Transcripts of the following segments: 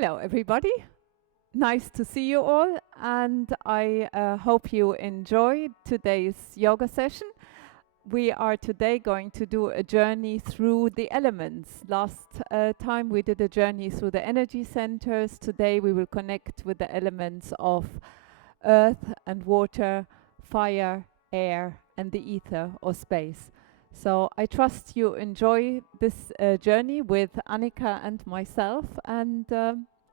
Hello, everybody. Nice to see you all, and I hope you enjoyed today's yoga session. We are today going to do a journey through the elements. Last time we did a journey through the energy centers. Today we will connect with the elements of earth and water, fire, air, and the ether or space. So I trust you enjoy this journey with Annika and myself, and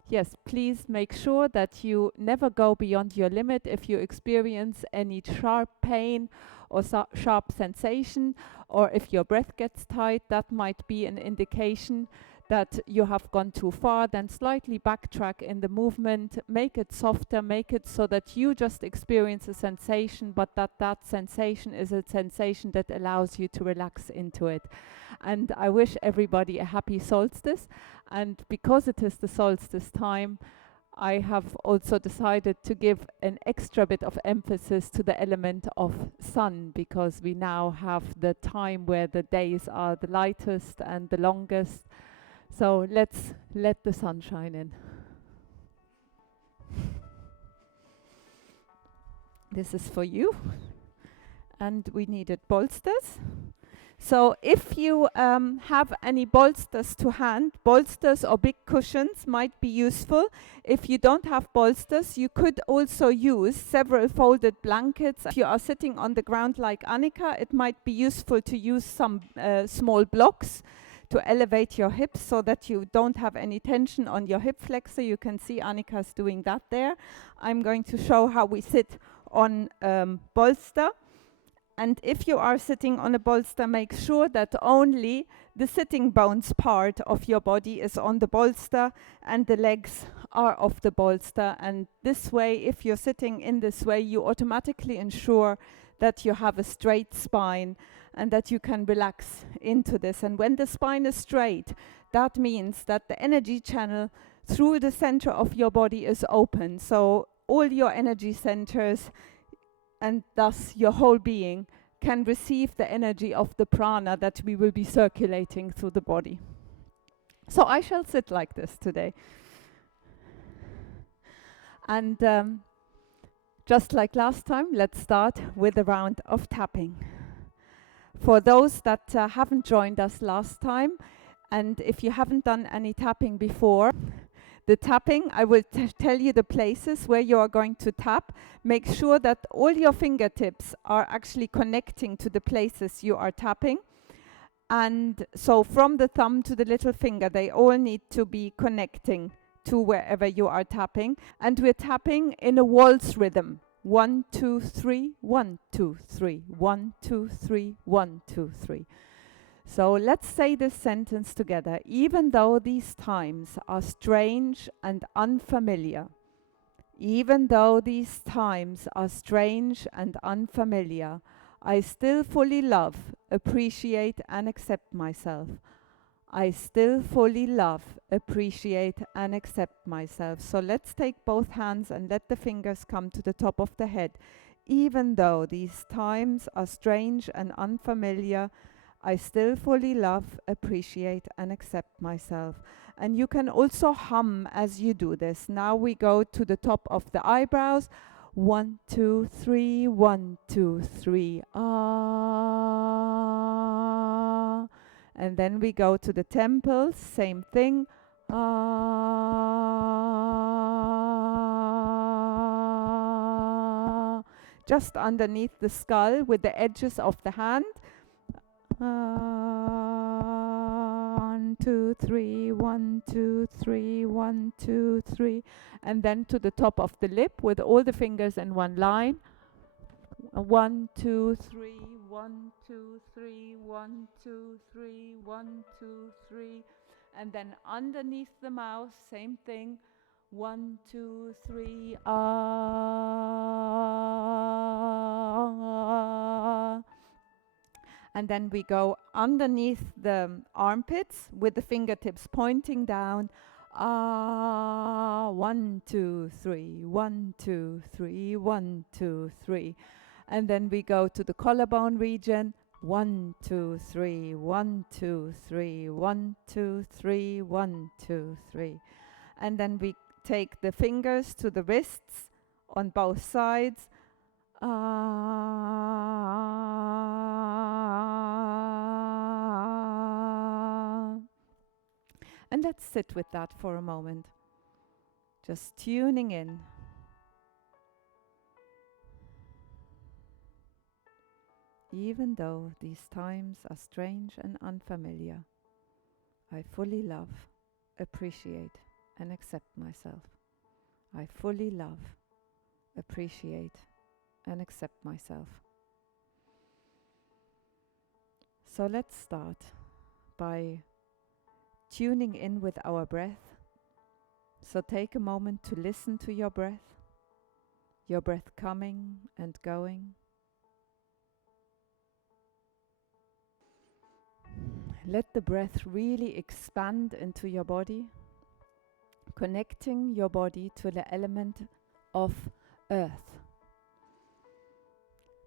yes, please make sure that you never go beyond your limit. If you experience any sharp pain or sharp sensation, or if your breath gets tight, that might be an indication that you have gone too far. Then slightly backtrack in the movement, make it softer, make it so that you just experience a sensation, but that sensation is a sensation that allows you to relax into it. And I wish everybody a happy solstice, and because it is the solstice time, I have also decided to give an extra bit of emphasis to the element of sun, because we now have the time where the days are the lightest and the longest. So let's let the sun shine in. This is for you. And we needed bolsters. So if you have any bolsters to hand, bolsters or big cushions might be useful. If you don't have bolsters, you could also use several folded blankets. If you are sitting on the ground like Annika, it might be useful to use some small blocks to elevate your hips so that you don't have any tension on your hip flexor. You can see Annika's doing that there. I'm going to show how we sit on bolster. And if you are sitting on a bolster, make sure that only the sitting bones part of your body is on the bolster and the legs are off the bolster. And this way, if you're sitting in this way, you automatically ensure that you have a straight spine and that you can relax into this. And when the spine is straight, that means that the energy channel through the center of your body is open. So all your energy centers and thus your whole being can receive the energy of the prana that we will be circulating through the body. So I shall sit like this today. And just like last time, let's start with a round of tapping. For those that haven't joined us last time, and if you haven't done any tapping before, the tapping, I will tell you the places where you are going to tap. Make sure that all your fingertips are actually connecting to the places you are tapping. And so from the thumb to the little finger, they all need to be connecting to wherever you are tapping. And we're tapping in a waltz rhythm. 1, 2, 3, 1, 2, 3, 1, 2, 3, 1, 2, 3. So let's say this sentence together. Even though these times are strange and unfamiliar, even though these times are strange and unfamiliar, I still fully love, appreciate and accept myself. I still fully love, appreciate and accept myself. So let's take both hands and let the fingers come to the top of the head. Even though these times are strange and unfamiliar, I still fully love, appreciate and accept myself. And you can also hum as you do this. Now we go to the top of the eyebrows. 1, 2, 3, 1, 2, 3. Ah. And then we go to the temples, same thing. Ah. Just underneath the skull with the edges of the hand. 1, 2, 3, 1, 2, 3, 1, 2, 3. And then to the top of the lip with all the fingers in one line. 1, 2, 3, 1, 2, 3, 1, 2, 3, 1, 2, 3. And then underneath the mouth, same thing. 1, 2, 3, ah. And then we go underneath the armpits with the fingertips pointing down. Ah, 1, 2, 3, 1, 2, 3, 1, 2, 3. And then we go to the collarbone region. 1, 2, 3, 1, 2, 3, 1, 2, 3, 1, 2, 3. And then we take the fingers to the wrists on both sides. And let's sit with that for a moment. Just tuning in. Even though these times are strange and unfamiliar, I fully love, appreciate, and accept myself. I fully love, appreciate, and accept myself. So let's start by tuning in with our breath. So take a moment to listen to your breath coming and going. Let the breath really expand into your body, connecting your body to the element of earth.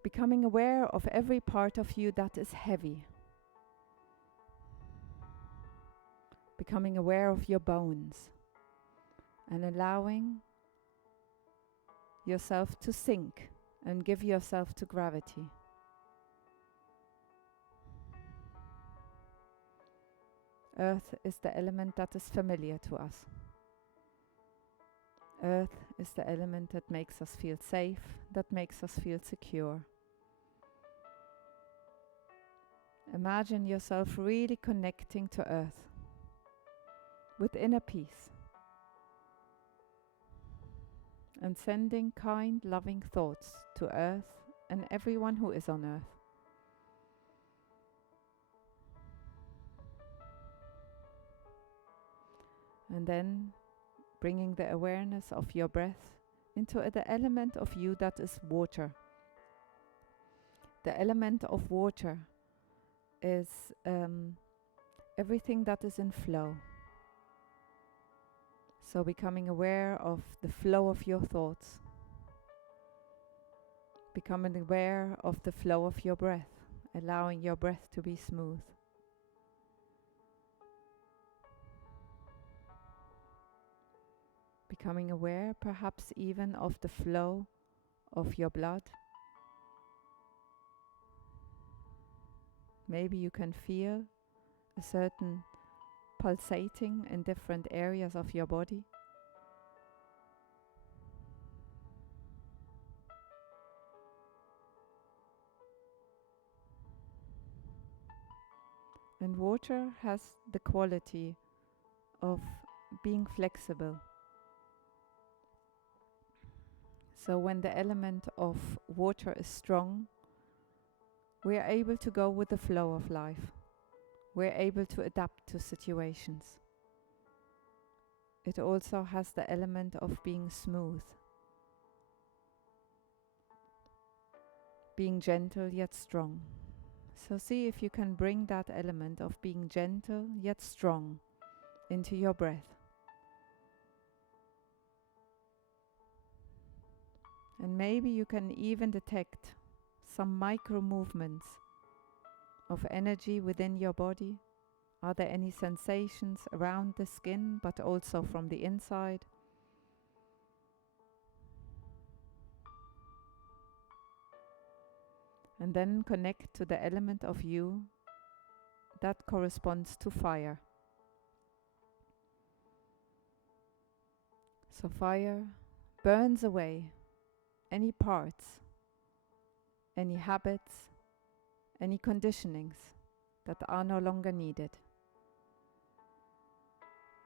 Becoming aware of every part of you that is heavy. Becoming aware of your bones and allowing yourself to sink and give yourself to gravity. Earth is the element that is familiar to us. Earth is the element that makes us feel safe, that makes us feel secure. Imagine yourself really connecting to Earth with inner peace and sending kind, loving thoughts to Earth and everyone who is on Earth. And then bringing the awareness of your breath into the element of you that is water. The element of water is everything that is in flow. So becoming aware of the flow of your thoughts. Becoming aware of the flow of your breath, allowing your breath to be smooth. Becoming aware perhaps even of the flow of your blood. Maybe you can feel a certain pulsating in different areas of your body. And water has the quality of being flexible. So when the element of water is strong, we are able to go with the flow of life. We're able to adapt to situations. It also has the element of being smooth, being gentle yet strong. So see if you can bring that element of being gentle yet strong into your breath. And maybe you can even detect some micro movements of energy within your body. Are there any sensations around the skin, but also from the inside? And then connect to the element of you that corresponds to fire. So fire burns away any parts, any habits, any conditionings that are no longer needed.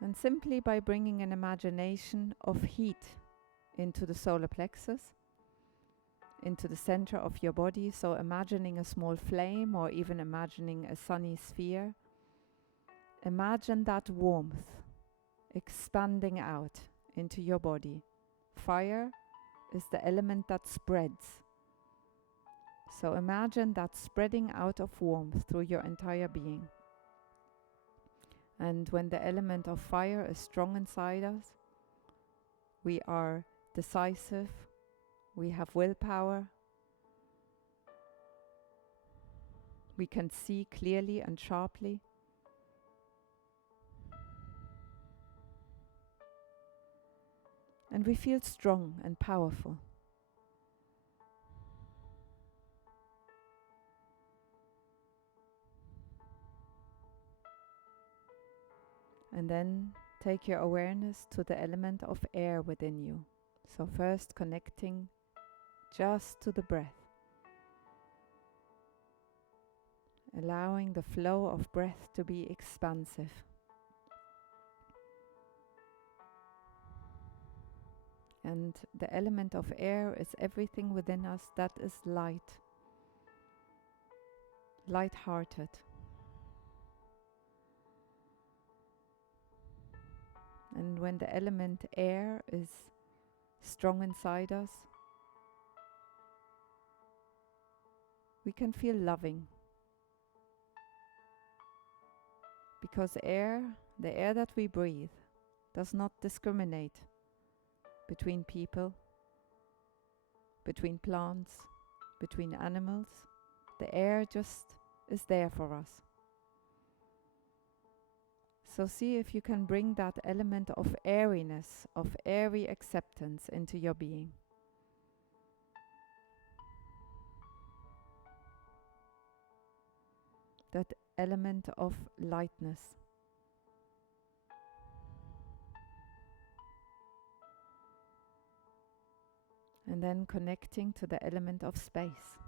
And simply by bringing an imagination of heat into the solar plexus, into the center of your body, so imagining a small flame or even imagining a sunny sphere, imagine that warmth expanding out into your body. Fire is the element that spreads. So imagine that spreading out of warmth through your entire being. And when the element of fire is strong inside us, we are decisive, we have willpower, we can see clearly and sharply. And we feel strong and powerful. And then take your awareness to the element of air within you. So first connecting just to the breath. Allowing the flow of breath to be expansive. And the element of air is everything within us that is light, light-hearted. And when the element air is strong inside us, we can feel loving. Because the air that we breathe, does not discriminate between people, between plants, between animals. The air just is there for us. So see if you can bring that element of airiness, of airy acceptance into your being. That element of lightness. And then connecting to the element of space.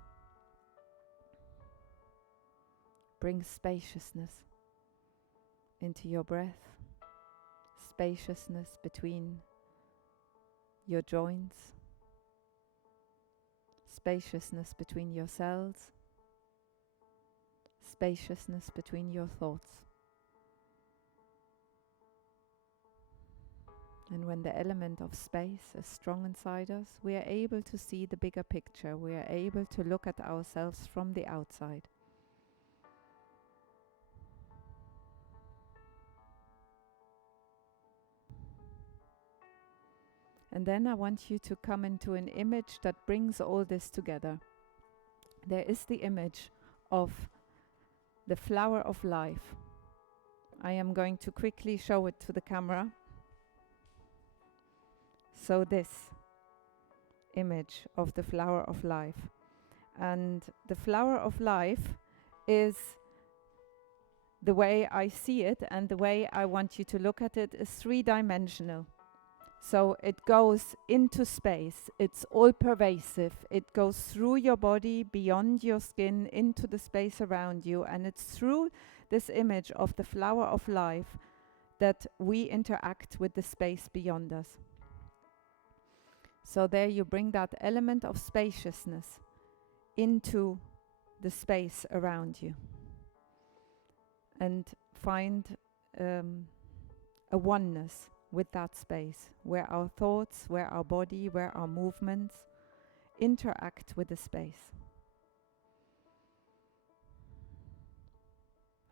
Bring spaciousness into your breath, spaciousness between your joints, spaciousness between your cells, spaciousness between your thoughts. And when the element of space is strong inside us, we are able to see the bigger picture. We are able to look at ourselves from the outside. And then I want you to come into an image that brings all this together. There is the image of the flower of life. I am going to quickly show it to the camera. So this image of the flower of life. And the flower of life is the way I see it, and the way I want you to look at it is three-dimensional. So it goes into space, it's all pervasive, it goes through your body, beyond your skin, into the space around you, and it's through this image of the flower of life that we interact with the space beyond us. So there you bring that element of spaciousness into the space around you, and find a oneness with that space, where our thoughts, where our body, where our movements interact with the space.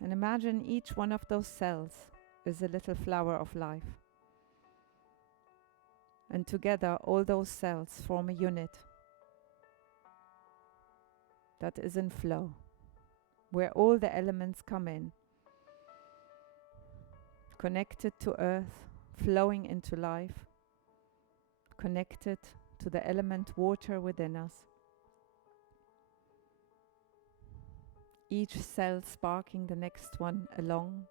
And imagine each one of those cells is a little flower of life. And together all those cells form a unit that is in flow, where all the elements come in, connected to earth, flowing into life, connected to the element water within us. Each cell sparking the next one along,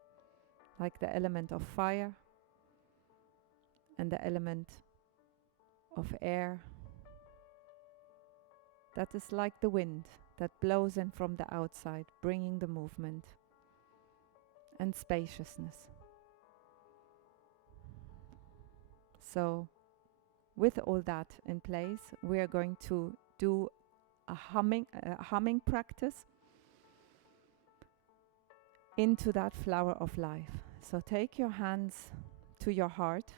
like the element of fire and the element of air. That is like the wind that blows in from the outside, bringing the movement and spaciousness. So, with all that in place, we are going to do a humming practice into that flower of life. So take your hands to your heart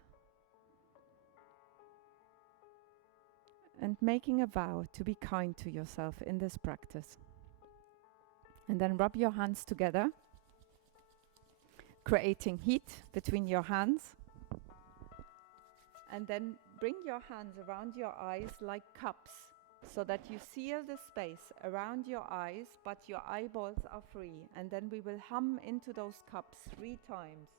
and making a vow to be kind to yourself in this practice. And then rub your hands together, creating heat between your hands. And then bring your hands around your eyes like cups, so that you seal the space around your eyes, but your eyeballs are free. And then we will hum into those cups 3 times.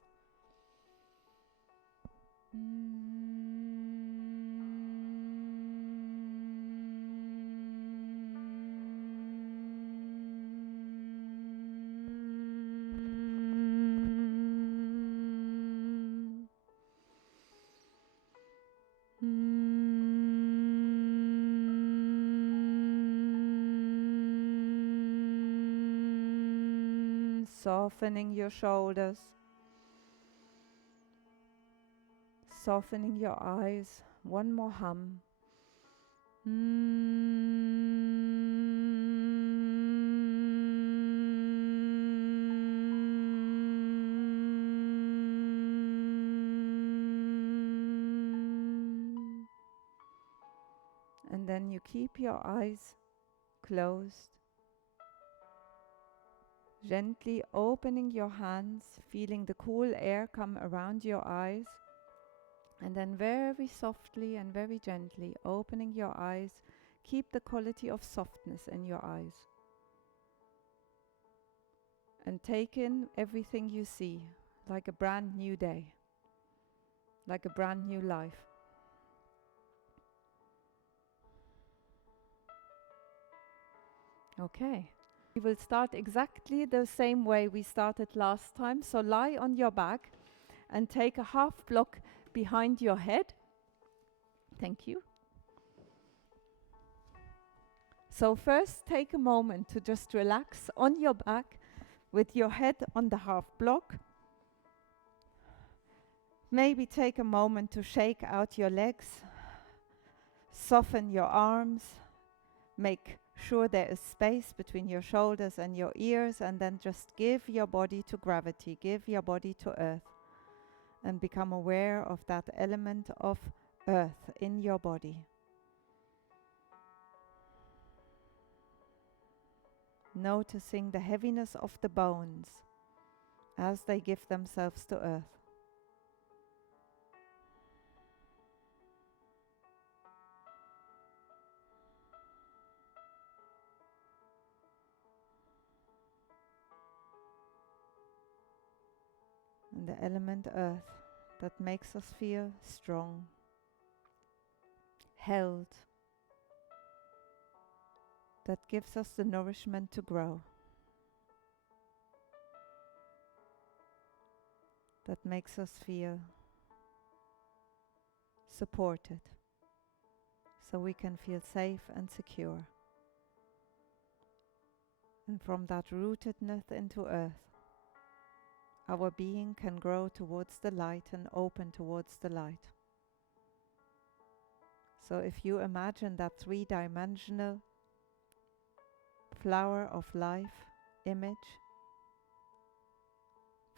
Softening your shoulders, softening your eyes. One more hum. And then you keep your eyes closed, gently opening your hands, feeling the cool air come around your eyes, and then very softly and very gently opening your eyes. Keep the quality of softness in your eyes and take in everything you see like a brand new day, like a brand new life. Okay. We will start exactly the same way we started last time. So lie on your back and take a half block behind your head. Thank you. So first take a moment to just relax on your back with your head on the half block. Maybe take a moment to shake out your legs, soften your arms, make sure there is space between your shoulders and your ears, and then just give your body to gravity, give your body to earth, and become aware of that element of earth in your body. Noticing the heaviness of the bones as they give themselves to earth. And the element earth that makes us feel strong, held, that gives us the nourishment to grow, that makes us feel supported, so we can feel safe and secure. And from that rootedness into earth, our being can grow towards the light and open towards the light. So if you imagine that three-dimensional flower of life image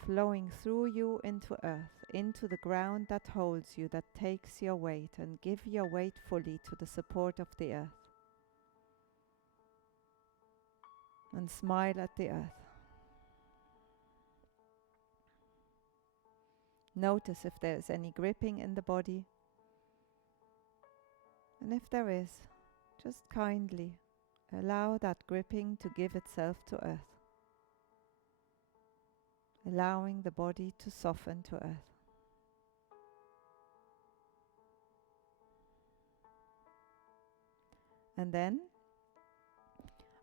flowing through you into earth, into the ground that holds you, that takes your weight, and give your weight fully to the support of the earth. And smile at the earth. Notice if there is any gripping in the body. And if there is, just kindly allow that gripping to give itself to earth. Allowing the body to soften to earth. And then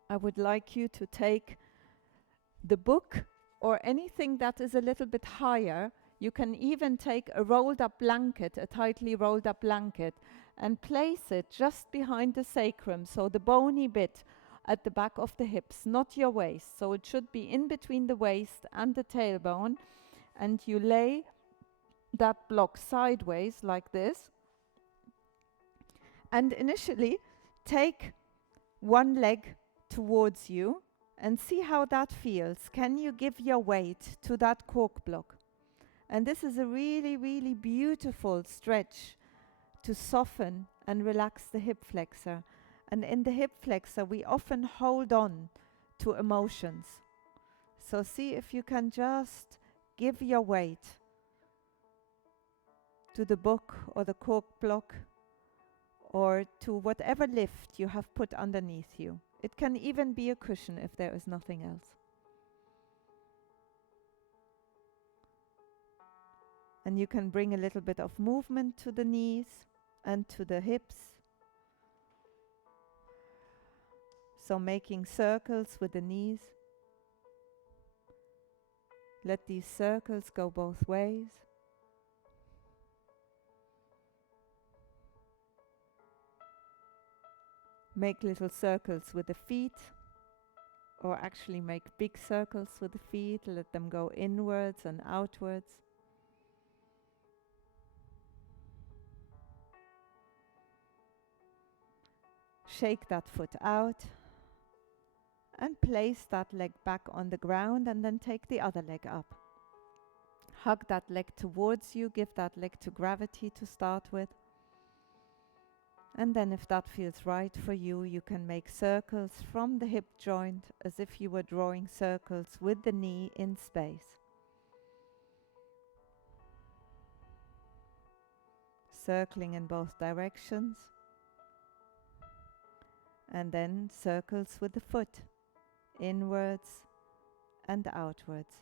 I would like you to take the book or anything that is a little bit higher. You can even take a rolled up blanket, a tightly rolled up blanket, and place it just behind the sacrum, so the bony bit at the back of the hips, not your waist. So it should be in between the waist and the tailbone, and you lay that block sideways like this. And initially, take one leg towards you and see how that feels. Can you give your weight to that cork block? And this is a really, really beautiful stretch to soften and relax the hip flexor. And in the hip flexor, we often hold on to emotions. So see if you can just give your weight to the book or the cork block or to whatever lift you have put underneath you. It can even be a cushion if there is nothing else. And you can bring a little bit of movement to the knees and to the hips. So making circles with the knees. Let these circles go both ways. Make little circles with the feet or actually make big circles with the feet, let them go inwards and outwards. Shake that foot out and place that leg back on the ground, and then take the other leg up. Hug that leg towards you, give that leg to gravity to start with. And then if that feels right for you, you can make circles from the hip joint as if you were drawing circles with the knee in space. Circling in both directions. And then circles with the foot, inwards and outwards.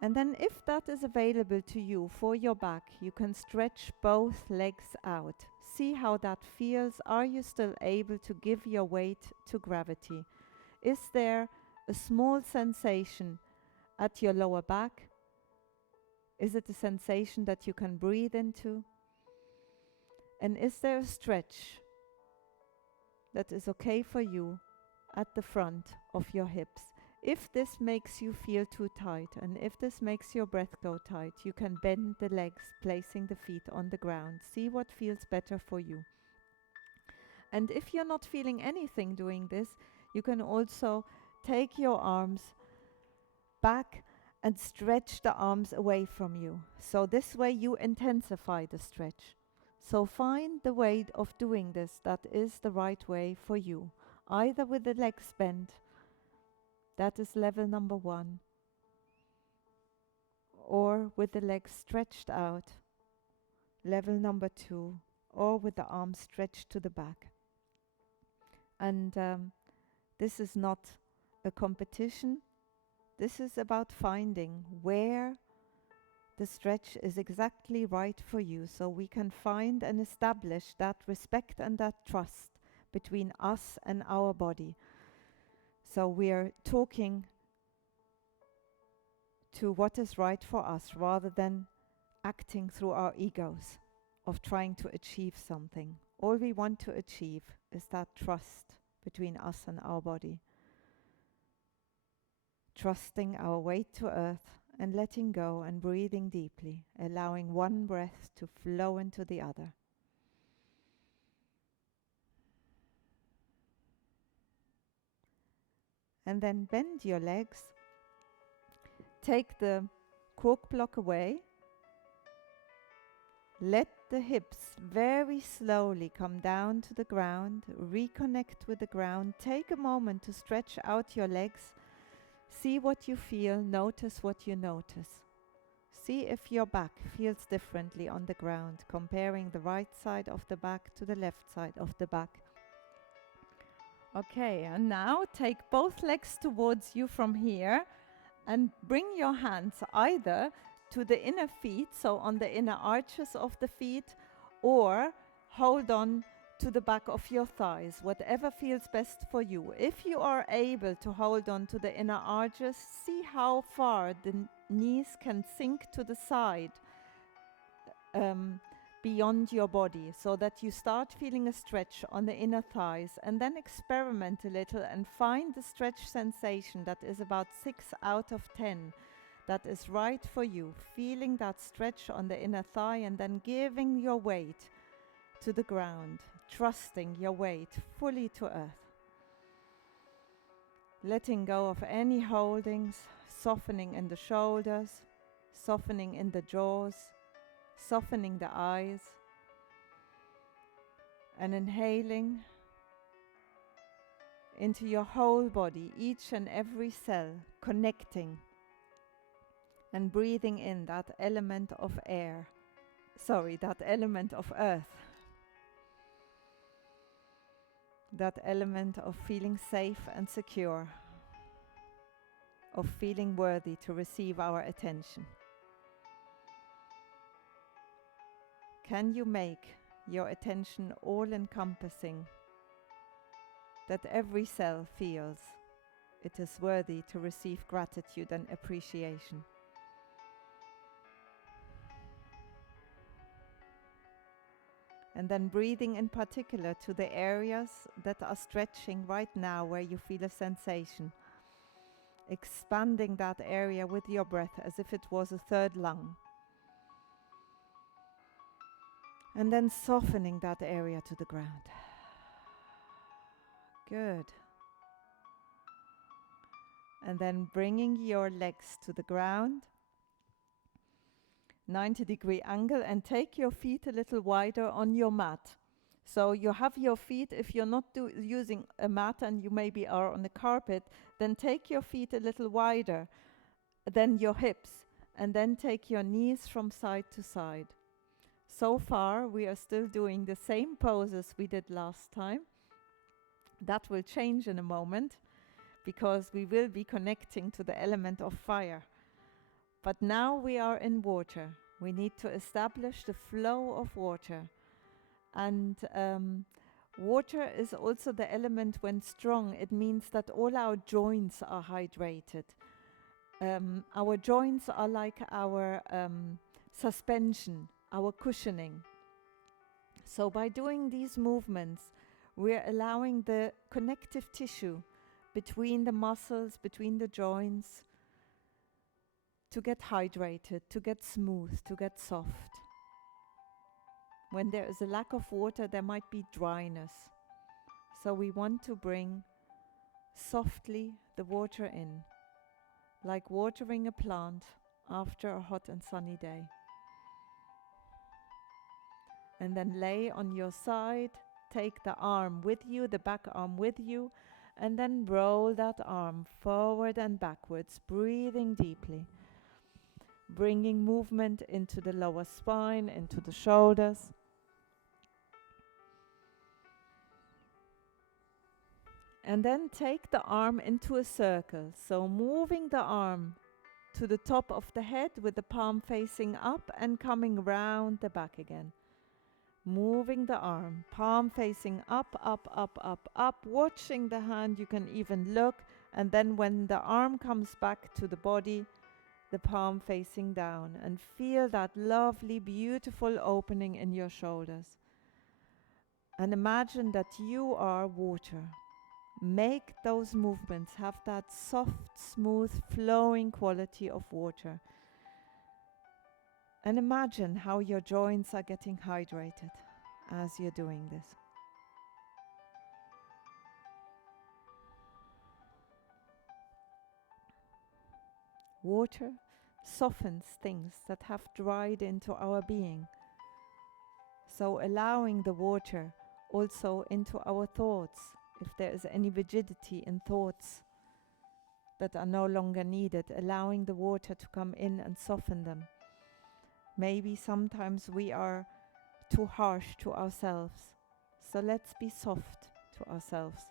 And then if that is available to you for your back, you can stretch both legs out. See how that feels. Are you still able to give your weight to gravity? Is there a small sensation at your lower back? Is it a sensation that you can breathe into? And is there a stretch that is okay for you at the front of your hips? If this makes you feel too tight, and if this makes your breath go tight, you can bend the legs, placing the feet on the ground. See what feels better for you. And if you're not feeling anything doing this, you can also take your arms back and stretch the arms away from you. So this way you intensify the stretch. So find the way of doing this that is the right way for you. Either with the legs bent, that is level number 1, or with the legs stretched out, level number 2, or with the arms stretched to the back. And this is not a competition. This is about finding where the stretch is exactly right for you, so we can find and establish that respect and that trust between us and our body. So we are talking to what is right for us rather than acting through our egos of trying to achieve something. All we want to achieve is that trust between us and our body. Trusting our weight to earth and letting go and breathing deeply, allowing one breath to flow into the other. And then bend your legs. Take the cork block away. Let the hips very slowly come down to the ground. Reconnect with the ground. Take a moment to stretch out your legs. See what you feel. Notice what you notice. See if your back feels differently on the ground, comparing the right side of the back to the left side of the back. Okay, and now take both legs towards you from here and bring your hands either to the inner feet, so on the inner arches of the feet, or hold on to the back of your thighs, whatever feels best for you. If you are able to hold on to the inner arches, see how far the knees can sink to the side beyond your body, so that you start feeling a stretch on the inner thighs, and then experiment a little and find the stretch sensation that is about 6 out of 10 that is right for you, feeling that stretch on the inner thigh, and then giving your weight to the ground, trusting your weight fully to earth. Letting go of any holdings, softening in the shoulders, softening in the jaws, softening the eyes, and inhaling into your whole body, each and every cell, connecting and breathing in that element of that element of earth, that element of feeling safe and secure, of feeling worthy to receive our attention. Can you make your attention all-encompassing, that every cell feels it is worthy to receive gratitude and appreciation? And then breathing in particular to the areas that are stretching right now where you feel a sensation. Expanding that area with your breath as if it was a third lung. And then softening that area to the ground. Good. And then bringing your legs to the ground. 90-degree angle, and take your feet a little wider on your mat. So you have your feet, if you're not using a mat and you maybe are on the carpet, then take your feet a little wider than your hips, and then take your knees from side to side. So far, we are still doing the same poses we did last time. That will change in a moment, because we will be connecting to the element of fire. But now we are in water. We need to establish the flow of water. And water is also the element when strong. It means that all our joints are hydrated. Our joints are like our suspension, our cushioning. So by doing these movements, we're allowing the connective tissue between the muscles, between the joints, to get hydrated, to get smooth, to get soft. When there is a lack of water, there might be dryness. So we want to bring softly the water in, like watering a plant after a hot and sunny day. And then lay on your side, take the arm with you, the back arm with you, and then roll that arm forward and backwards, breathing deeply. Bringing movement into the lower spine, into the shoulders. And then take the arm into a circle. So moving the arm to the top of the head with the palm facing up and coming round the back again. Moving the arm, palm facing up, up, up, up, up. Watching the hand, you can even look. And then when the arm comes back to the body, the palm facing down, and feel that lovely, beautiful opening in your shoulders. And imagine that you are water. Make those movements have that soft, smooth, flowing quality of water. And imagine how your joints are getting hydrated as you're doing this. Water softens things that have dried into our being. So allowing the water also into our thoughts, if there is any rigidity in thoughts that are no longer needed, allowing the water to come in and soften them. Maybe sometimes we are too harsh to ourselves, so let's be soft to ourselves.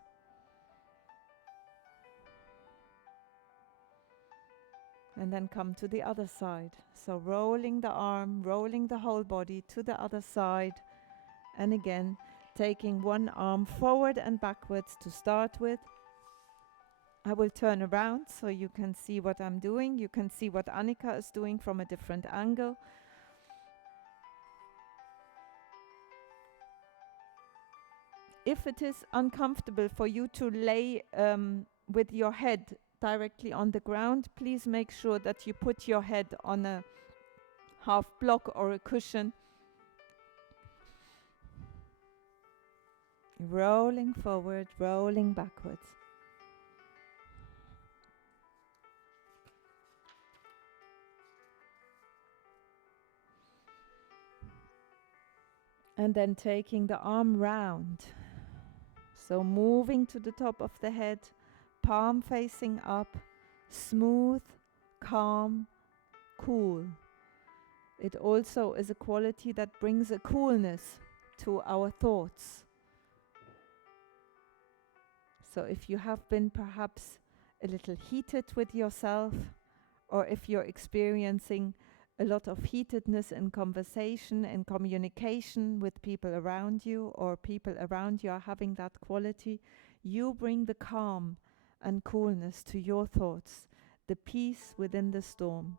And then come to the other side. So rolling the arm, rolling the whole body to the other side. And again, taking one arm forward and backwards to start with. I will turn around so you can see what I'm doing. You can see what Annika is doing from a different angle. If it is uncomfortable for you to lay with your head directly on the ground, please make sure that you put your head on a half block or a cushion. Rolling forward, rolling backwards. And then taking the arm round. So moving to the top of the head, palm facing up, smooth, calm, cool. It also is a quality that brings a coolness to our thoughts. So if you have been perhaps a little heated with yourself, or if you're experiencing a lot of heatedness in conversation and communication with people around you, or people around you are having that quality, you bring the calm and coolness to your thoughts, the peace within the storm.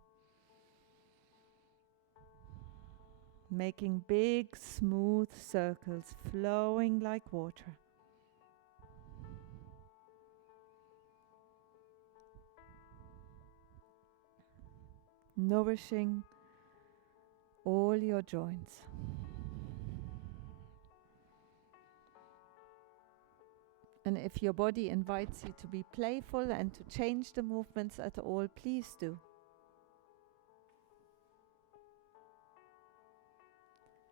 making big, smooth circles flowing like water. Nourishing all your joints. And if your body invites you to be playful and to change the movements at all, please do.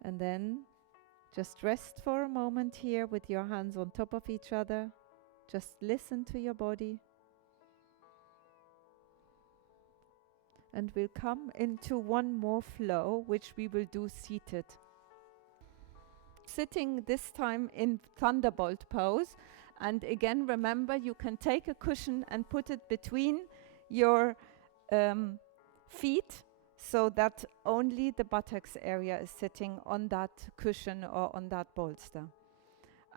And then just rest for a moment here with your hands on top of each other. Just listen to your body. And we'll come into one more flow, which we will do seated. Sitting this time in thunderbolt pose. And again, remember, you can take a cushion and put it between your feet so that only the buttocks area is sitting on that cushion or on that bolster.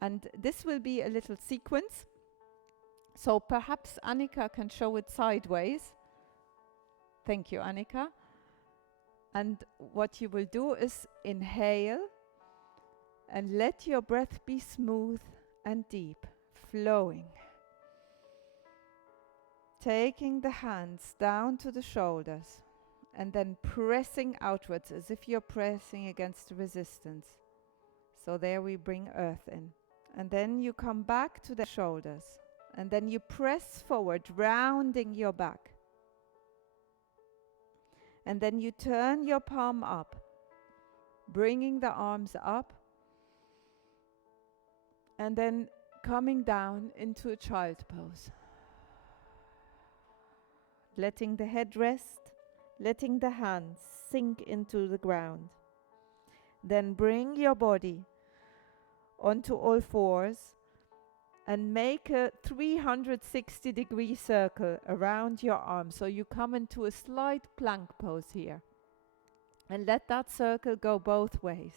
And this will be a little sequence. So perhaps Annika can show it sideways. Thank you, Annika. And what you will do is inhale and let your breath be smooth and deep, flowing. Taking the hands down to the shoulders and then pressing outwards as if you're pressing against resistance. So there we bring earth in. And then you come back to the shoulders and then you press forward, rounding your back. And then you turn your palm up, bringing the arms up, and then coming down into a child pose. Letting the head rest, letting the hands sink into the ground. Then bring your body onto all fours and make a 360-degree circle around your arm. So you come into a slight plank pose here. And let that circle go both ways.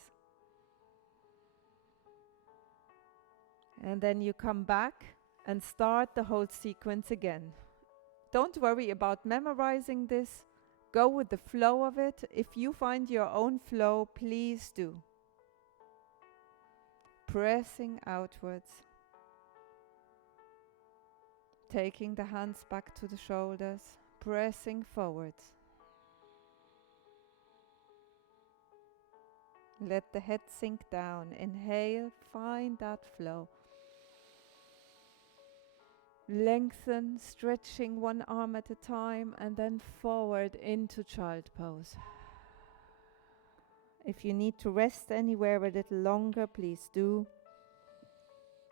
And then you come back and start the whole sequence again. Don't worry about memorizing this. Go with the flow of it. If you find your own flow, please do. Pressing outwards. Taking the hands back to the shoulders, pressing forwards. Let the head sink down. Inhale, find that flow. Lengthen, stretching one arm at a time, and then forward into child pose. If you need to rest anywhere a little longer, please do.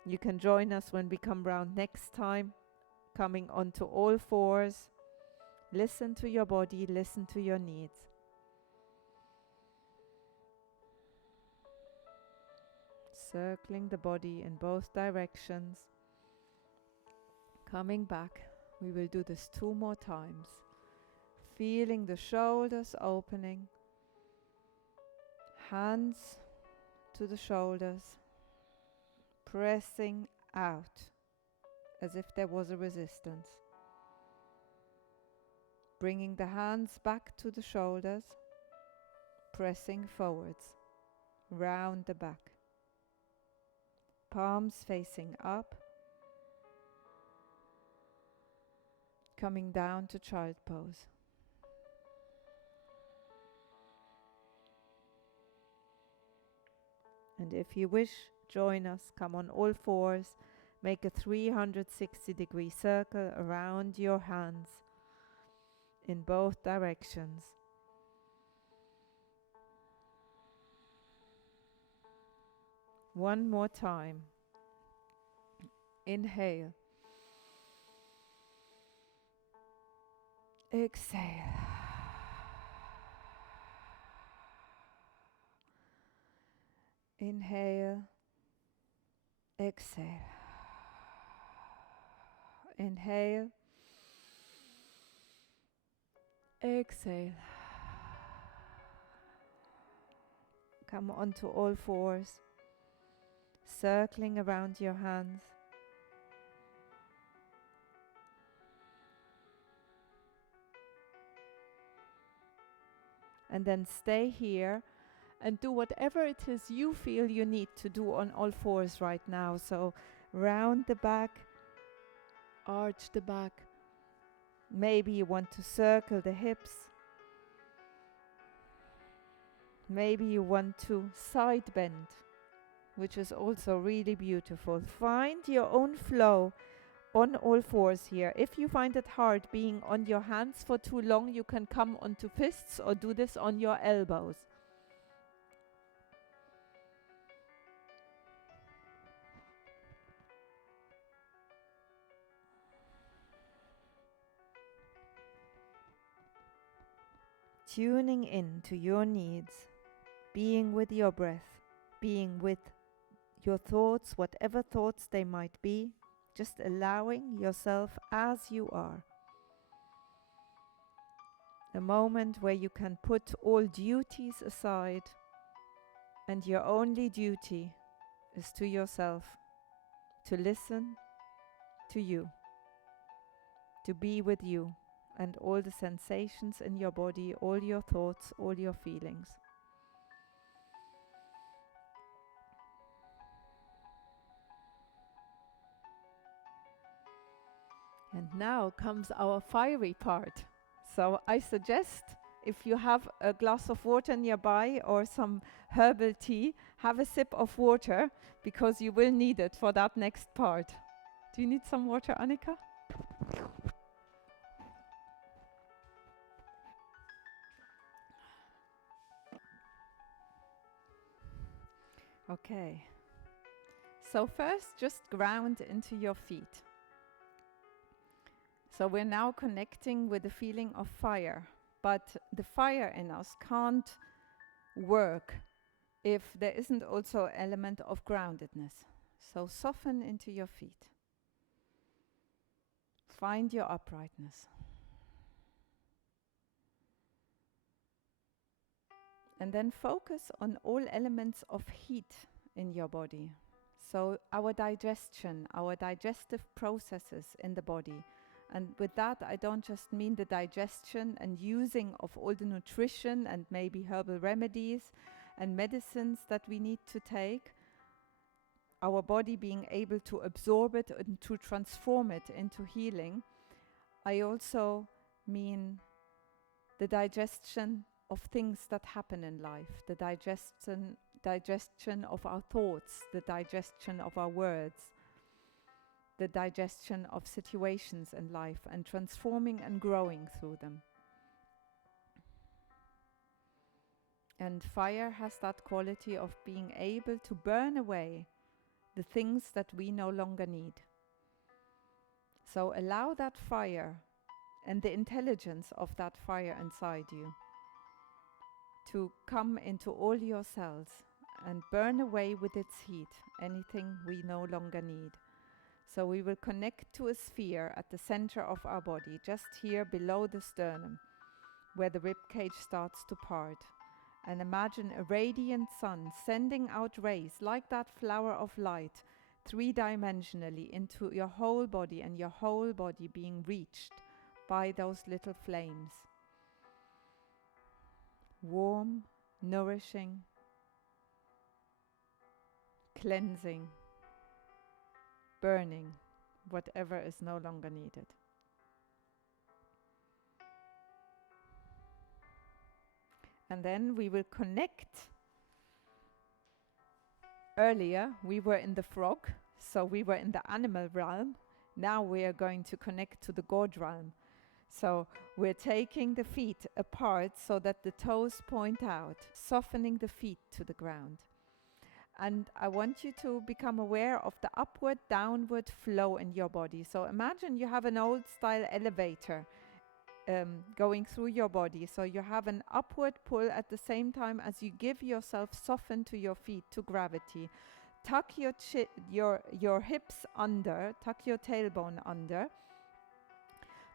You can join us when we come round next time. Coming onto all fours. Listen to your body, listen to your needs. Circling the body in both directions. Coming back. We will do this 2 more times. Feeling the shoulders opening. Hands to the shoulders. Pressing out. As if there was a resistance. Bringing the hands back to the shoulders, pressing forwards, round the back. Palms facing up, coming down to child pose. And if you wish, join us, come on all fours. Make a 360-degree circle around your hands in both directions. One more time. Inhale. Exhale. Inhale. Exhale. Inhale. Exhale. Come onto all fours, circling around your hands. And then stay here and do whatever it is you feel you need to do on all fours right now. So round the back, arch the back. Maybe you want to circle the hips. Maybe you want to side bend, which is also really beautiful. Find your own flow on all fours here. If you find it hard being on your hands for too long, you can come onto fists or do this on your elbows. Tuning in to your needs, being with your breath, being with your thoughts, whatever thoughts they might be, just allowing yourself as you are. A moment where you can put all duties aside and your only duty is to yourself, to listen to you, to be with you and all the sensations in your body, all your thoughts, all your feelings. And now comes our fiery part. So I suggest, if you have a glass of water nearby or some herbal tea, have a sip of water, because you will need it for that next part. Do you need some water, Annika? Okay. So first, just ground into your feet. So we're now connecting with the feeling of fire, but the fire in us can't work if there isn't also an element of groundedness. So soften into your feet. Find your uprightness. And then focus on all elements of heat in your body. So our digestion, our digestive processes in the body. And with that, I don't just mean the digestion and using of all the nutrition and maybe herbal remedies and medicines that we need to take, our body being able to absorb it and to transform it into healing. I also mean the digestion of things that happen in life, the digestion of our thoughts, the digestion of our words, the digestion of situations in life, and transforming and growing through them. And fire has that quality of being able to burn away the things that we no longer need. So allow that fire and the intelligence of that fire inside you to come into all your cells and burn away with its heat anything we no longer need. So we will connect to a sphere at the center of our body, just here below the sternum, where the rib cage starts to part. And imagine a radiant sun sending out rays like that flower of light, three-dimensionally into your whole body, and your whole body being reached by those little flames. Warm, nourishing, cleansing, burning whatever is no longer needed. And then we will connect. Earlier we were in the frog, so we were in the animal realm. Now we are going to connect to the God realm. So we're taking the feet apart so that the toes point out, softening the feet to the ground. And I want you to become aware of the upward, downward flow in your body. So imagine you have an old style elevator going through your body. So you have an upward pull at the same time as you give yourself soften to your feet, to gravity. Tuck your hips under, tuck your tailbone under.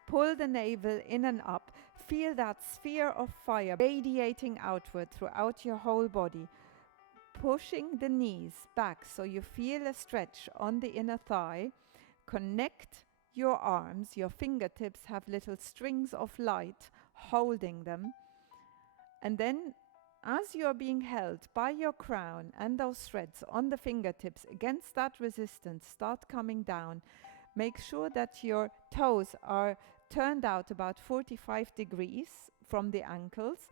Pull the navel in and up. Feel that sphere of fire radiating outward throughout your whole body. Pushing the knees back so you feel a stretch on the inner thigh. Connect your arms. Your fingertips have little strings of light holding them. And then as you are being held by your crown and those threads on the fingertips against that resistance, start coming down. Make sure that your toes are turned out about 45 degrees from the ankles,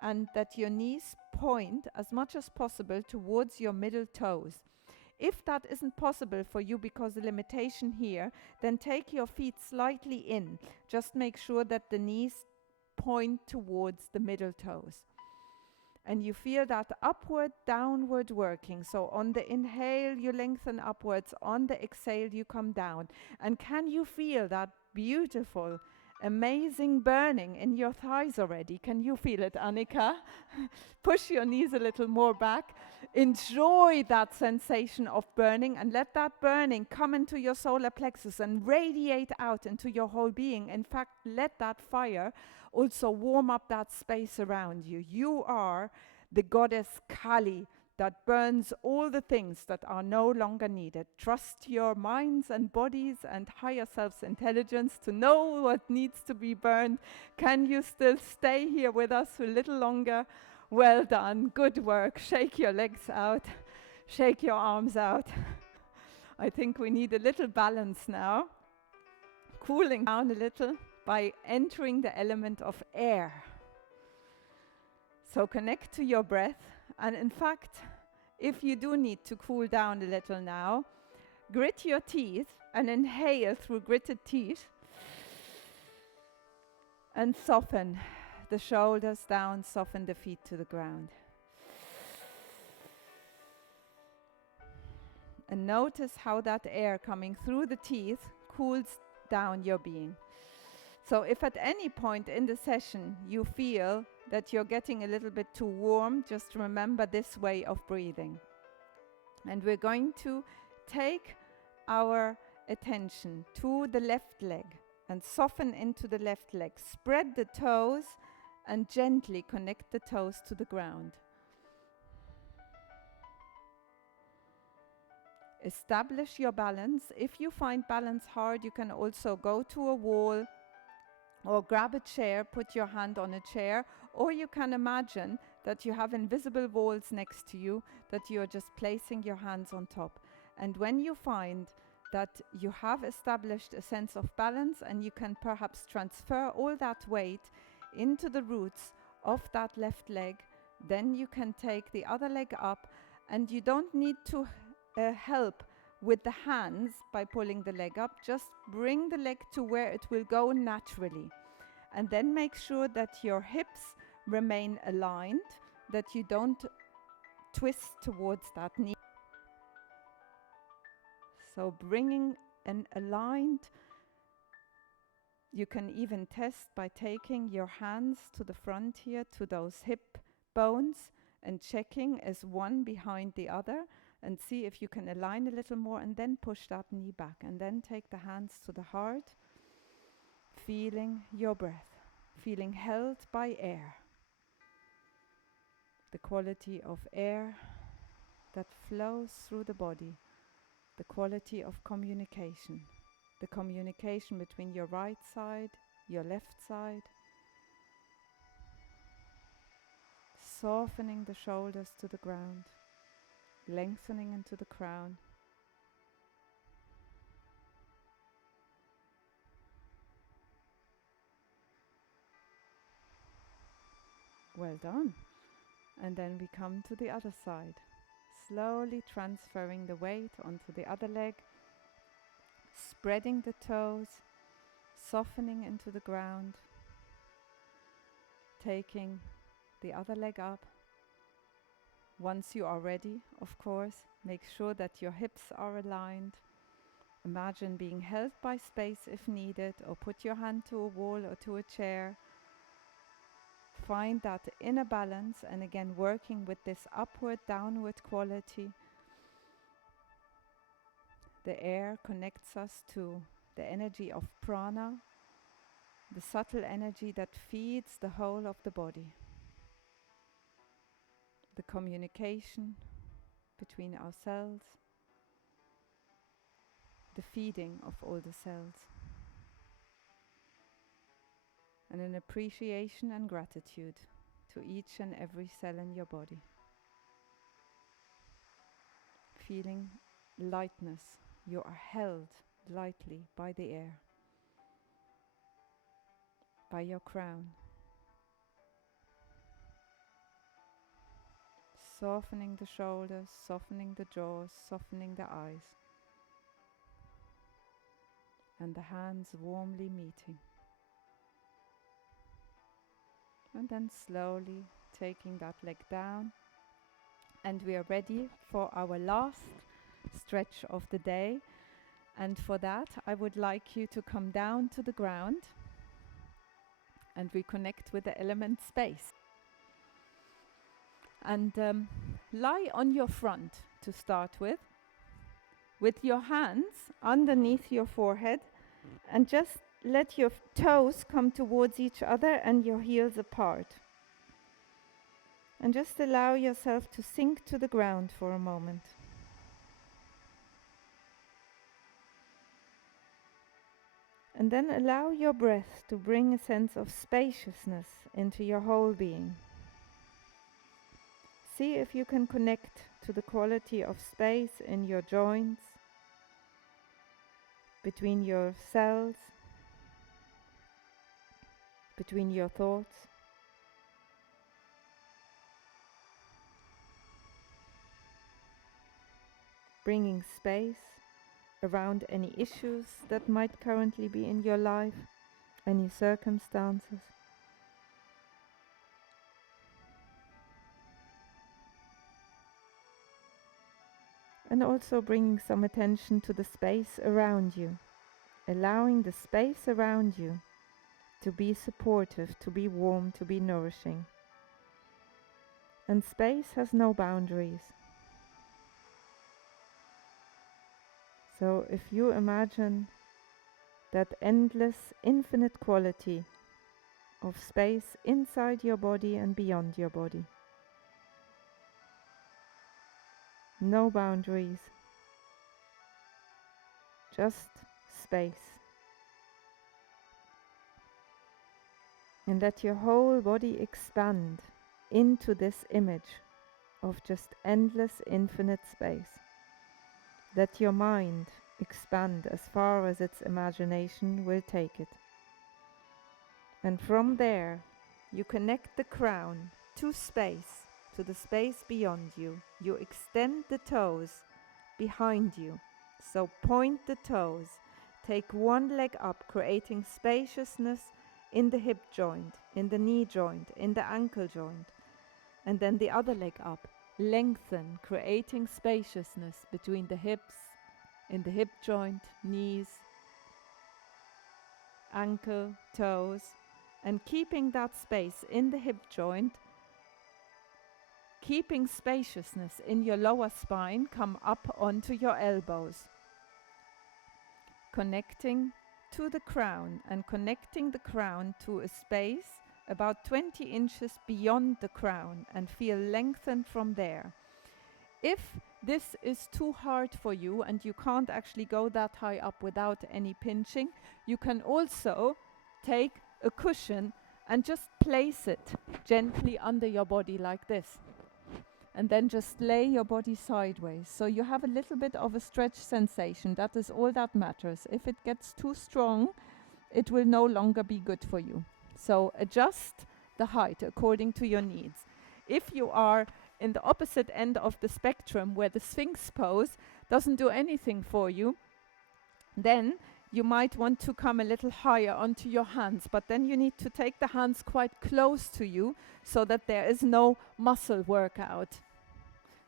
and that your knees point as much as possible towards your middle toes. If that isn't possible for you because of limitation here, then take your feet slightly in. Just make sure that the knees point towards the middle toes. And you feel that upward, downward working. So on the inhale, you lengthen upwards. On the exhale, you come down. And can you feel that beautiful, amazing burning in your thighs already? Can you feel it, Annika? Push your knees a little more back. Enjoy that sensation of burning, and let that burning come into your solar plexus and radiate out into your whole being. In fact, let that fire also warm up that space around you. You are the goddess Kali that burns all the things that are no longer needed. Trust your minds and bodies and higher self's intelligence to know what needs to be burned. Can you still stay here with us a little longer? Well done, good work. Shake your legs out, shake your arms out. I think we need a little balance now. Cooling down a little by entering the element of air. So connect to your breath, and in fact, if you do need to cool down a little now, grit your teeth and inhale through gritted teeth and soften the shoulders down, soften the feet to the ground. And notice how that air coming through the teeth cools down your being. So if at any point in the session you feel that you're getting a little bit too warm, just remember this way of breathing. And we're going to take our attention to the left leg and soften into the left leg. Spread the toes and gently connect the toes to the ground. Establish your balance. If you find balance hard, you can also go to a wall or grab a chair, put your hand on a chair, or you can imagine that you have invisible walls next to you that you're just placing your hands on top. And when you find that you have established a sense of balance and you can perhaps transfer all that weight into the roots of that left leg, then you can take the other leg up, and you don't need to help with the hands by pulling the leg up. Just bring the leg to where it will go naturally, and then make sure that your hips remain aligned, that you don't twist towards that knee. So bringing an aligned, you can even test by taking your hands to the front here, to those hip bones, and checking as one behind the other, and see if you can align a little more, and then push that knee back, and then take the hands to the heart, feeling your breath, feeling held by air, the quality of air that flows through the body, the quality of communication, the communication between your right side, your left side, softening the shoulders to the ground, lengthening into the crown. Well done. And then we come to the other side, slowly transferring the weight onto the other leg, spreading the toes, softening into the ground, taking the other leg up. Once you are ready, of course, make sure that your hips are aligned. Imagine being held by space if needed, or put your hand to a wall or to a chair. Find that inner balance, and again working with this upward, downward quality. The air connects us to the energy of prana, the subtle energy that feeds the whole of the body. The communication between our cells, the feeding of all the cells, and an appreciation and gratitude to each and every cell in your body. Feeling lightness. You are held lightly by the air, by your crown. Softening the shoulders, softening the jaws, softening the eyes. And the hands warmly meeting. And then slowly taking that leg down. And we are ready for our last stretch of the day. And for that, I would like you to come down to the ground and reconnect with the element space. And lie on your front to start with your hands underneath your forehead, and just let your toes come towards each other and your heels apart. And just allow yourself to sink to the ground for a moment. And then allow your breath to bring a sense of spaciousness into your whole being. See if you can connect to the quality of space in your joints, between your cells, between your thoughts. Bringing space around any issues that might currently be in your life, any circumstances. And also bringing some attention to the space around you, allowing the space around you to be supportive, to be warm, to be nourishing. And space has no boundaries. So if you imagine that endless, infinite quality of space inside your body and beyond your body. No boundaries, just space. And let your whole body expand into this image of just endless, infinite space. Let your mind expand as far as its imagination will take it. And from there, you connect the crown to space, to the space beyond you. You extend the toes behind you. So point the toes. Take one leg up, creating spaciousness in the hip joint, in the knee joint, in the ankle joint. And then the other leg up. Lengthen, creating spaciousness between the hips, in the hip joint, knees, ankle, toes, and keeping that space in the hip joint, keeping spaciousness in your lower spine. Come up onto your elbows, connecting to the crown and connecting the crown to a space about 20 inches beyond the crown, and feel lengthened from there. If this is too hard for you and you can't actually go that high up without any pinching, you can also take a cushion and just place it gently under your body like this. And then just lay your body sideways. So you have a little bit of a stretch sensation. That is all that matters. If it gets too strong, it will no longer be good for you. So adjust the height according to your needs. If you are in the opposite end of the spectrum where the Sphinx pose doesn't do anything for you, then you might want to come a little higher onto your hands, but then you need to take the hands quite close to you so that there is no muscle workout.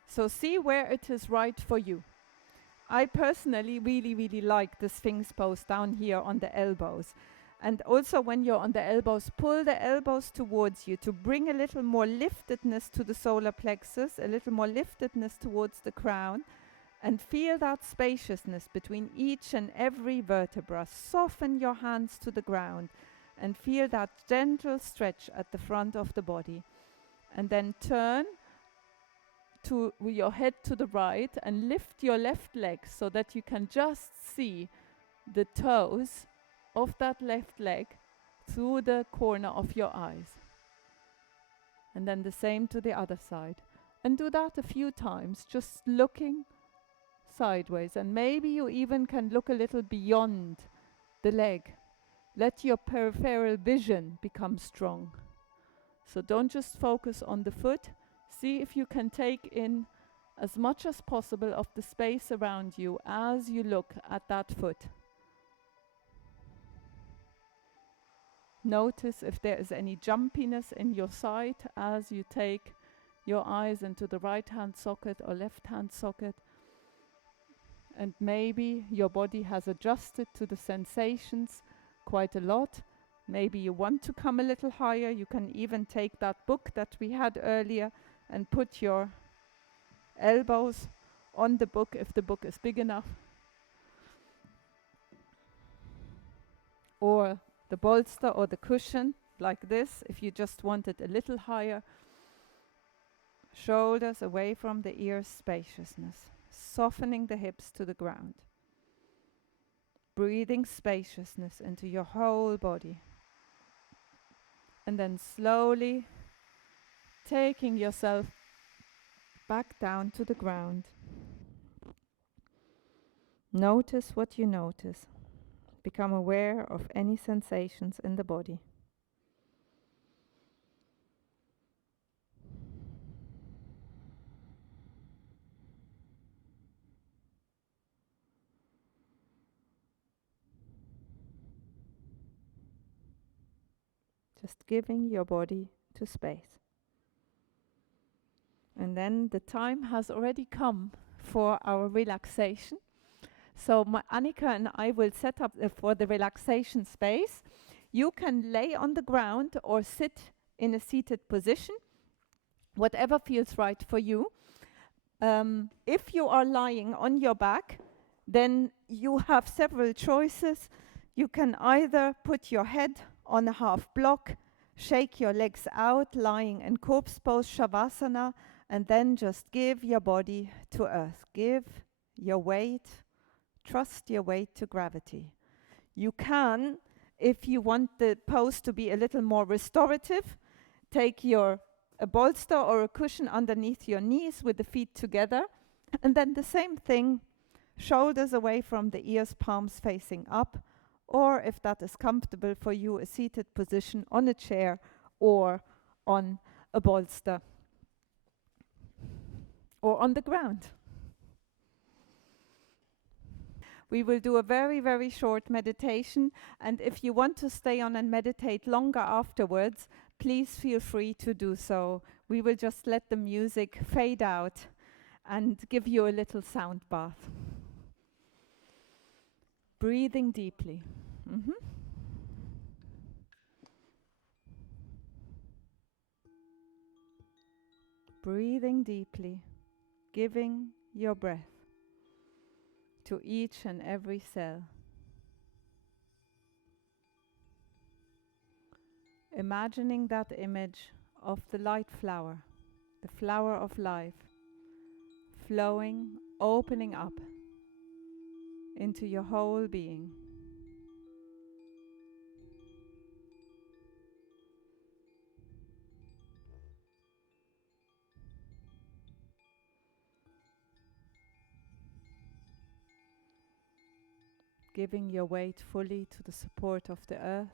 So see where it is right for you. I personally really like the Sphinx pose down here on the elbows. And also when you're on the elbows, pull the elbows towards you to bring a little more liftedness to the solar plexus, a little more liftedness towards the crown, and feel that spaciousness between each and every vertebra. Soften your hands to the ground and feel that gentle stretch at the front of the body. And then turn to your head to the right and lift your left leg so that you can just see the toes of that left leg through the corner of your eyes. And then the same to the other side. And do that a few times, just looking sideways. And maybe you even can look a little beyond the leg. Let your peripheral vision become strong. So don't just focus on the foot. See if you can take in as much as possible of the space around you as you look at that foot. Notice if there is any jumpiness in your sight as you take your eyes into the right hand socket or left hand socket. And maybe your body has adjusted to the sensations quite a lot. Maybe you want to come a little higher. You can even take that book that we had earlier and put your elbows on the book if the book is big enough. Or the bolster or the cushion, like this, if you just want it a little higher. Shoulders away from the ears, spaciousness. Softening the hips to the ground. Breathing spaciousness into your whole body. And then slowly taking yourself back down to the ground. Notice what you notice. Become aware of any sensations in the body. Just giving your body to space. And then the time has already come for our relaxation. So Annika and I will set up for the relaxation space. You can lay on the ground or sit in a seated position, whatever feels right for you. If you are lying on your back, then you have several choices. You can either put your head on a half block, shake your legs out, lying in corpse pose, Shavasana, and then just give your body to earth. Give your weight, trust your weight to gravity. You can, if you want the pose to be a little more restorative, take a bolster or a cushion underneath your knees with the feet together, and then the same thing, shoulders away from the ears, palms facing up, or if that is comfortable for you, a seated position on a chair or on a bolster or on the ground. We will do a very, very short meditation, and if you want to stay on and meditate longer afterwards, please feel free to do so. We will just let the music fade out and give you a little sound bath. Breathing deeply. Breathing deeply, giving your breath to each and every cell. Imagining that image of the light flower, the flower of life, flowing, opening up into your whole being. Giving your weight fully to the support of the earth.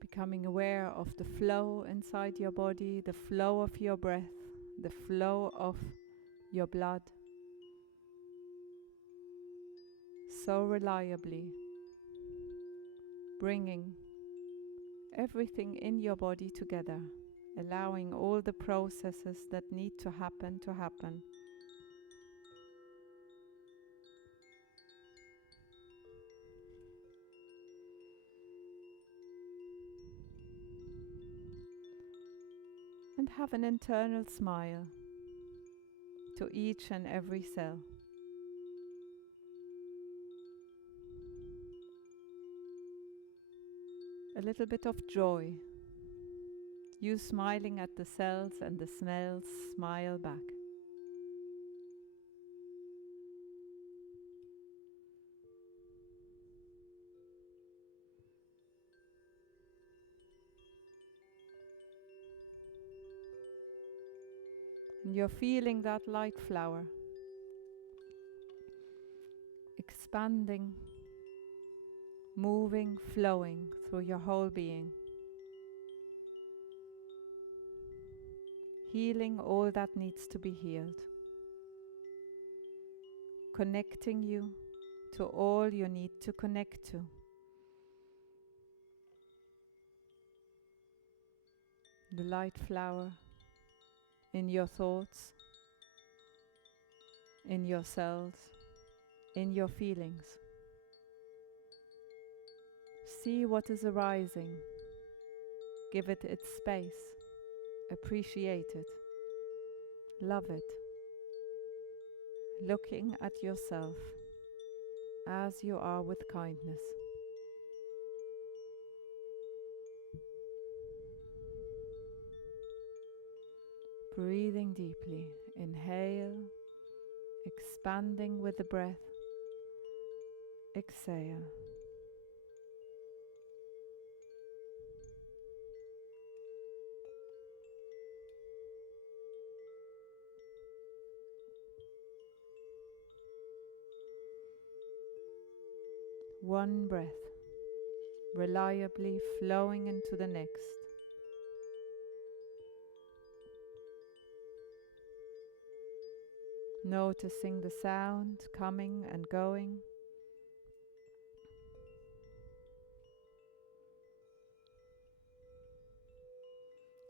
Becoming aware of the flow inside your body, the flow of your breath, the flow of your blood. So reliably bringing everything in your body together, allowing all the processes that need to happen. And have an internal smile to each and every cell. a little bit of joy. You smiling at the cells and the smells smile back. And you're feeling that light flower expanding, moving, flowing through your whole being. Healing all that needs to be healed. Connecting you to all you need to connect to. The light flower in your thoughts, in your cells, in your feelings. See what is arising. Give it its space. Appreciate it. Love it. Looking at yourself as you are with kindness. Breathing deeply. Inhale, expanding with the breath. Exhale. One breath, reliably flowing into the next. Noticing the sound coming and going.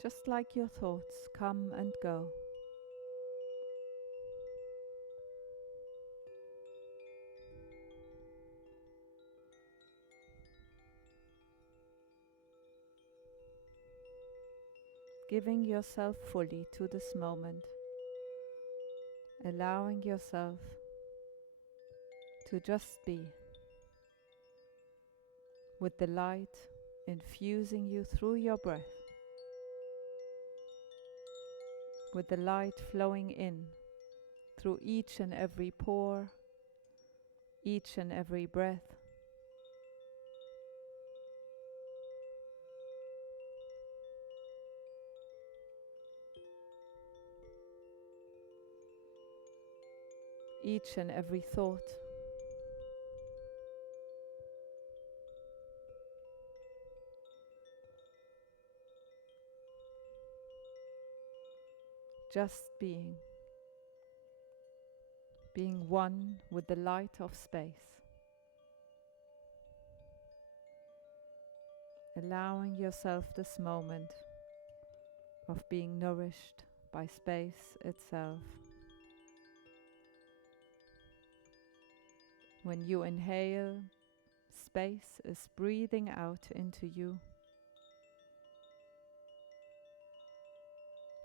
Just like your thoughts come and go. Giving yourself fully to this moment. Allowing yourself to just be, with the light infusing you through your breath, with the light flowing in through each and every pore, each and every breath. Each and every thought. Just being one with the light of space. Allowing yourself this moment of being nourished by space itself. When you inhale, space is breathing out into you.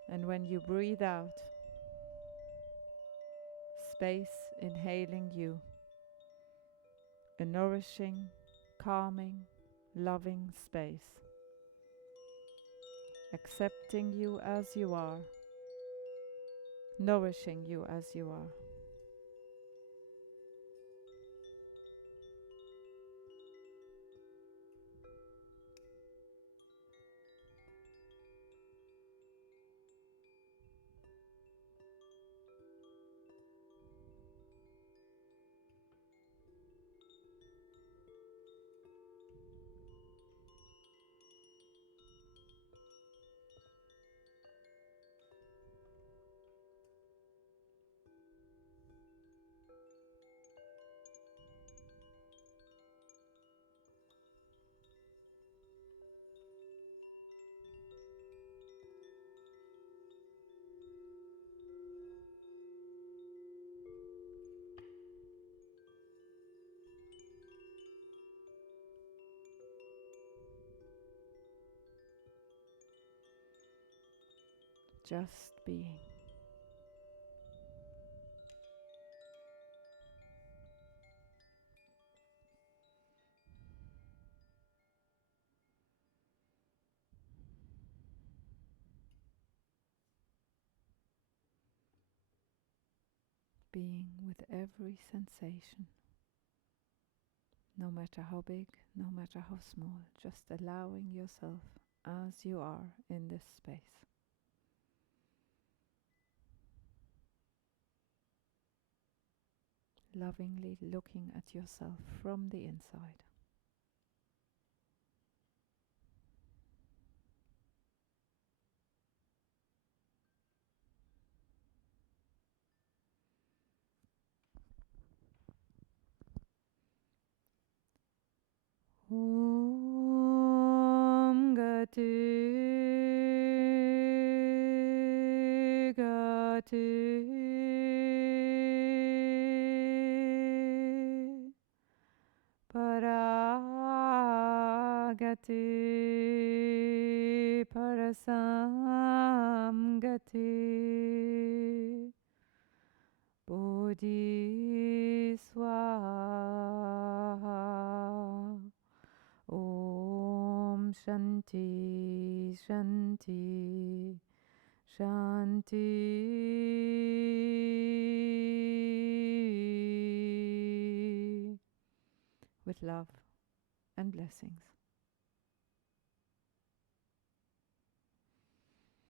And when you breathe out, space inhaling you. A nourishing, calming, loving space. Accepting you as you are. Nourishing you as you are. Just being. being with every sensation, no matter how big, no matter how small, just allowing yourself as you are in this space. Lovingly looking at yourself from the inside. Om Gati Gati Paragati Parasamgati Bodhi Swaha. Om Shanti Shanti Shanti. With love and blessings.